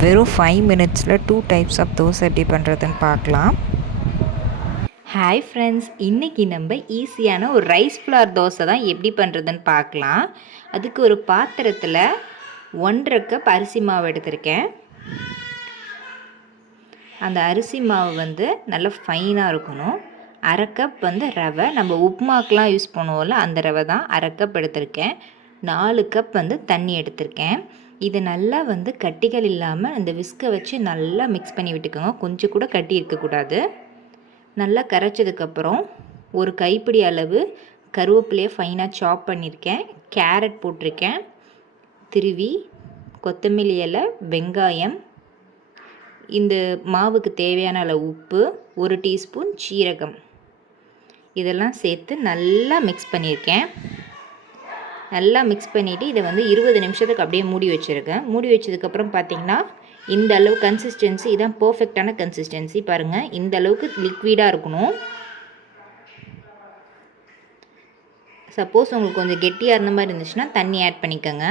வெறும் 5 மினிட்ஸில் 2 types of dosa எப்படி பண்ணுறதுன்னு பார்க்கலாம். ஹாய் ஃப்ரெண்ட்ஸ், இன்றைக்கி நம்ம ஈஸியான ஒரு ரைஸ் ஃப்ளார் தோசை தான் எப்படி பண்ணுறதுன்னு பார்க்கலாம். அதுக்கு ஒரு பாத்திரத்தில் 1.5 கப் அரிசி மாவு எடுத்திருக்கேன். அந்த அரிசி மாவு நல்லா ஃபைனாக இருக்கணும். 1/2 கப் ரவை, நம்ம உப்புமாக்கெலாம் யூஸ் பண்ணுவோம்ல அந்த ரவை தான் 1/2 கப் எடுத்திருக்கேன். 4 கப் தண்ணி எடுத்திருக்கேன். இது நல்லா கட்டிகள் இல்லாமல் இந்த விஸ்கை வச்சு நல்லா மிக்ஸ் பண்ணி விட்டுக்கோங்க. கொஞ்சம் கூட கட்டி இருக்கக்கூடாது. நல்லா கரைச்சதுக்கப்புறம் ஒரு கைப்பிடி அளவு கருவேப்பிலையை ஃபைனாக சாப் பண்ணியிருக்கேன். கேரட் போட்டிருக்கேன், திருவி, கொத்தமல்லி இலை, வெங்காயம், இந்த மாவுக்கு தேவையான அளவு உப்பு, 1 டீஸ்பூன் சீரகம், இதெல்லாம் சேர்த்து நல்லா மிக்ஸ் பண்ணியிருக்கேன். நல்லா மிக்ஸ் பண்ணிவிட்டு இதை 20 நிமிஷத்துக்கு அப்படியே மூடி வச்சுருக்கேன். மூடி வச்சதுக்கப்புறம் பார்த்திங்கன்னா இந்த அளவு கன்சிஸ்டன்சி, இதான் பர்ஃபெக்டான கன்சிஸ்டன்சி. பாருங்கள், இந்த அளவுக்கு லிக்விடாக இருக்கணும். சப்போஸ் உங்களுக்கு கொஞ்சம் கெட்டியாக இருந்த மாதிரி இருந்துச்சுன்னா தண்ணி ஆட் பண்ணிக்கோங்க.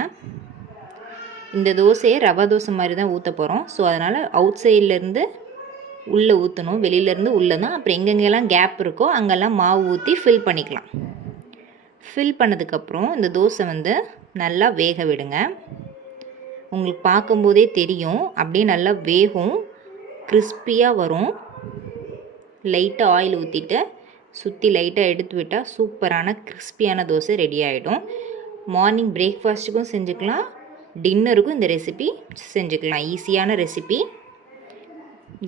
இந்த தோசையை ரவா தோசை மாதிரி தான் ஊற்ற போகிறோம். ஸோ அதனால் அவுட் சைட்லேருந்து உள்ளே ஊற்றணும், வெளியிலேருந்து உள்ளே தான். அப்புறம் எங்கெங்கெல்லாம் கேப் இருக்கோ அங்கெல்லாம் மாவு ஊற்றி ஃபில் பண்ணிக்கலாம். ஃபில் பண்ணதுக்கப்புறம் இந்த தோசை நல்லா வேக விடுங்க. உங்களுக்கு பார்க்கும்போதே தெரியும், அப்படியே நல்லா வேகும், கிறிஸ்பியாக வரும். லைட்டாக ஆயில் ஊற்றிட்டு சுற்றி லைட்டாக எடுத்து விட்டால் சூப்பரான கிறிஸ்பியான தோசை ரெடி ஆகிடும். மார்னிங் பிரேக்ஃபாஸ்ட்டுக்கும் செஞ்சுக்கலாம், டின்னருக்கும் இந்த ரெசிபி செஞ்சுக்கலாம். ஈஸியான ரெசிபி.